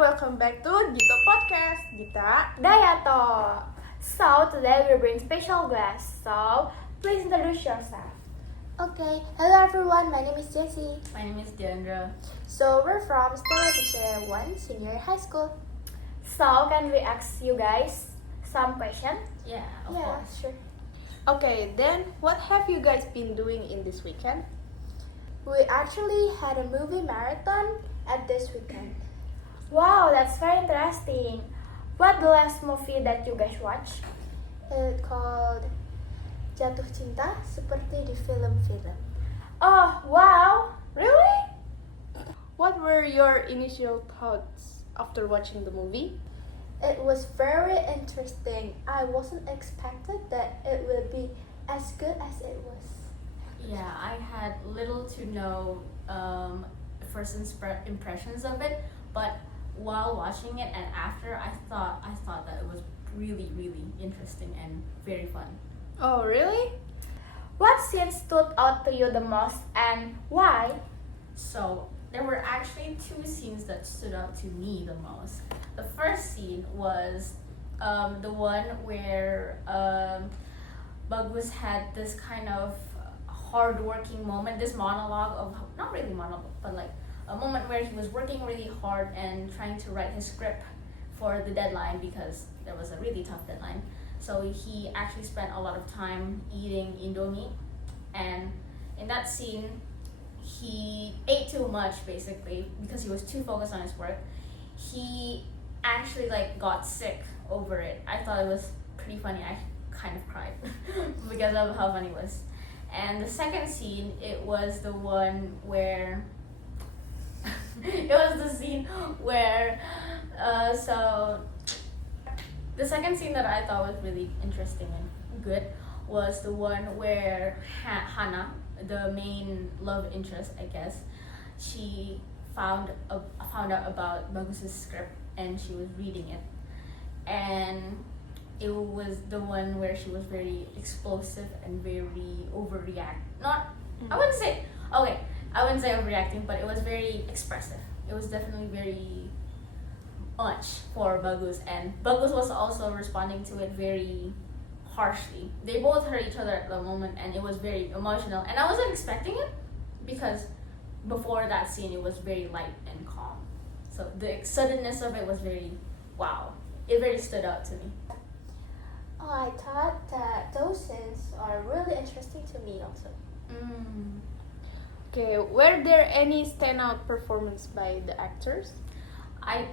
welcome back to Gito Podcast. Gita. Dayato. So today we bring special guests. So please introduce yourself. Okay, hello everyone, my name is Jessie. My name is Deandra. So we're from Stella Teacher 1 Senior High School. So can we ask you guys some question? Yeah, of Yeah, course. sure. Okay, then what have you guys been doing in this weekend? We actually had a movie marathon at this weekend. Wow, that's very interesting. What the last movie that you guys watched? It's called Jatuh Cinta seperti di film-film. Oh, wow. Really? What were your initial thoughts after watching the movie? It was very interesting. I wasn't expected that it would be as good as it was. Yeah, I had little to no first impressions of it, but while watching it and after, I thought that it was really, really interesting and very fun. Oh, really? What scene stood out to you the most and why? So there were actually two scenes that stood out to me the most. The first scene was the one where Bagus had this kind of hard-working moment, this monologue of, not really monologue, but like a moment where he was working really hard and trying to write his script for the deadline because there was a really tough deadline. So he actually spent a lot of time eating Indomie, and in that scene he ate too much basically because he was too focused on his work. He actually like got sick over it. I thought it was pretty funny. I kind of cried because of how funny it was. And the second scene, it was the one where it was the scene where so the second scene that I thought was really interesting and good was the one where Hannah, the main love interest, I guess, she found out about Bagus's script and she was reading it, and it was the one where she was very explosive and very overreact. I wouldn't say overreacting, but it was very expressive. It was definitely very much for Bagus, and Bagus was also responding to it very harshly. They both hurt each other at the moment, and it was very emotional. And I wasn't expecting it because before that scene, it was very light and calm. So the suddenness of it was very wow. It very stood out to me. Oh, I thought that those scenes are really interesting to me also. Okay, were there any standout performance by the actors? I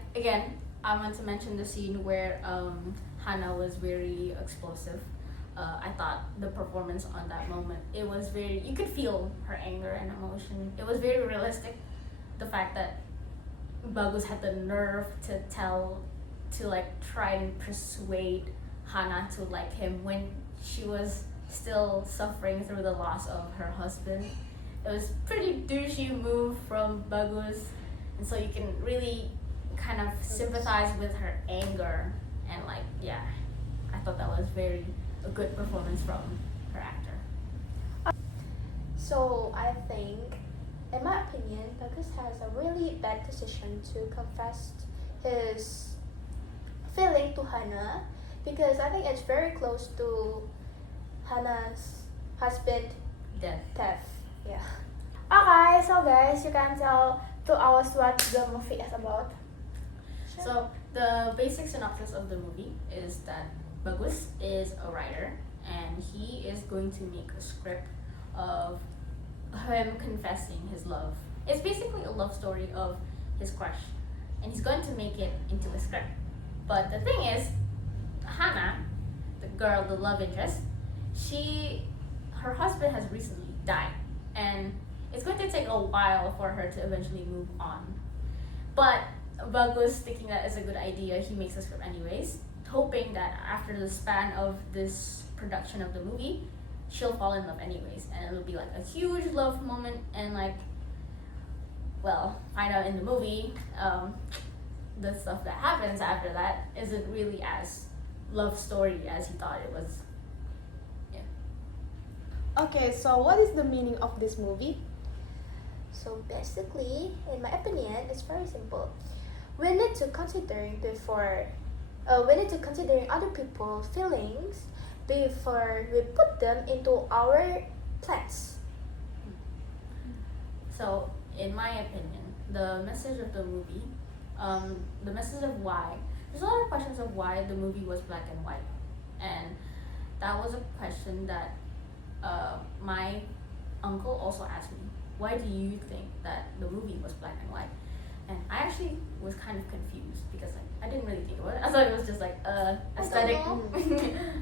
want to mention the scene where Hannah was very explosive. I thought the performance on that moment, it was very, you could feel her anger and emotion. It was very realistic. The fact that Bagus had the nerve to try and persuade Hannah to like him when she was still suffering through the loss of her husband. It was pretty douchey move from Bagus, and so you can really kind of sympathize with her anger, and I thought that was a good performance from her actor. So I think, in my opinion, Bagus has a really bad decision to confess his feeling to Hannah, because I think it's very close to Hannah's husband death. Yeah. Okay, so guys, you can tell to us what the movie is about. So the basic synopsis of the movie is that Bagus is a writer and he is going to make a script of him confessing his love. It's basically a love story of his crush, and he's going to make it into a script. But the thing is, Hannah, the girl, the love interest, her husband has recently died, and it's going to take a while for her to eventually move on. But Bagus, thinking that is a good idea, he makes a script anyways, hoping that after the span of this production of the movie, she'll fall in love anyways, and it'll be like a huge love moment, and find out in the movie, the stuff that happens after that isn't really as love story as he thought it was. Okay, so what is the meaning of this movie? So basically, in my opinion, it's very simple. We need need to considering before we need to considering other people's feelings before we put them into our plans. So, in my opinion, the message of the movie, the message of why, there's a lot of questions of why the movie was black and white. And that was a question that my uncle also asked me. Why do you think that the movie was black and white? And I actually was kind of confused because I didn't really think about it. I thought it was just like a aesthetic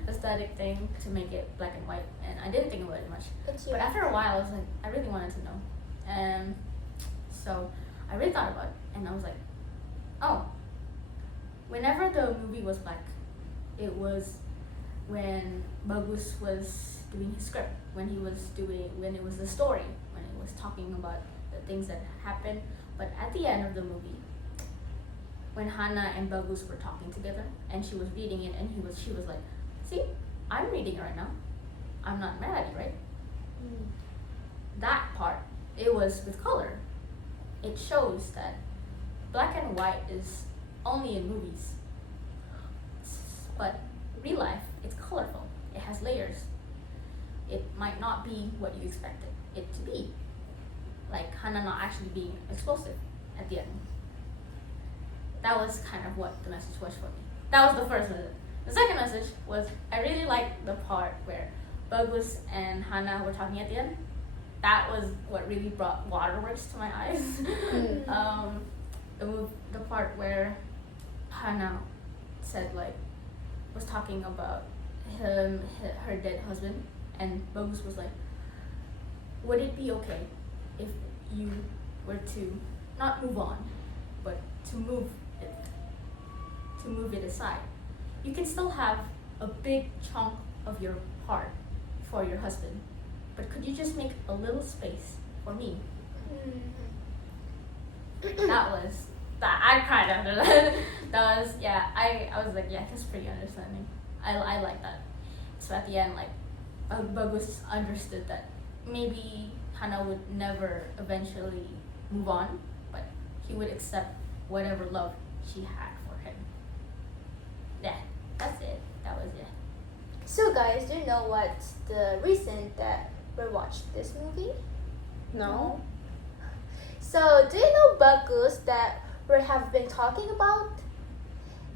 aesthetic thing to make it black and white, and I didn't think about it much. It's But after a while, I was like, I really wanted to know, and so I really thought about it, and I was like, oh, whenever the movie was black, it was when Bagus was doing his script, when it was the story, when it was talking about the things that happened. But at the end of the movie, when Hana and Bagus were talking together, and she was reading it, and she was like, see, I'm reading it right now. I'm not mad at you, right? That part, it was with color. It shows that black and white is only in movies. But real life, it's colorful. It has layers. It might not be what you expected it to be. Like Hana not actually being explosive at the end. That was kind of what the message was for me. That was the first message. The second message was I really liked the part where Bagus and Hana were talking at the end. That was what really brought waterworks to my eyes. The part where Hana said was talking about her dead husband, and Bagus was like, would it be okay if you were to not move on, but to move it aside? You can still have a big chunk of your heart for your husband, but could you just make a little space for me? That I cried after that. That was, yeah, I was like, yeah, that's pretty understanding. I like that. So at the end, Bagus understood that maybe Hana would never eventually move on, but he would accept whatever love she had for him. Yeah, that's it. That was it. So guys, do you know what's the reason that we watched this movie? No. So do you know Bagus that we have been talking about?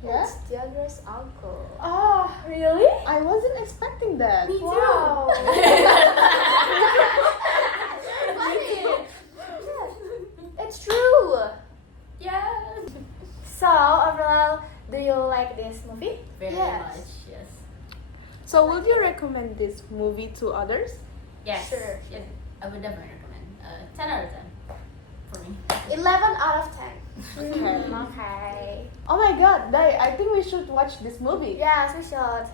Yeah? It's Diagra's uncle. Oh, really? I wasn't expecting that. Me Wow. It's true. Yeah. So, overall, do you like this movie? Very Yes. much, yes. So would you recommend this movie to others? Yes. Sure. Yes, I would definitely recommend. 10 out of 10 for me. 11 out of 10. Okay. Okay. Oh my god, Dai, I think we should watch this movie. Yes, we should.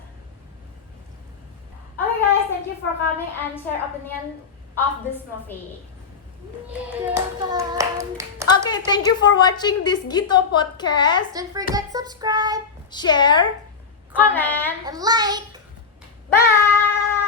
Okay guys, thank you for coming and share opinion of this movie. Welcome. Okay, thank you for watching this Gito podcast. Don't forget subscribe Share. Comment. and like. Bye!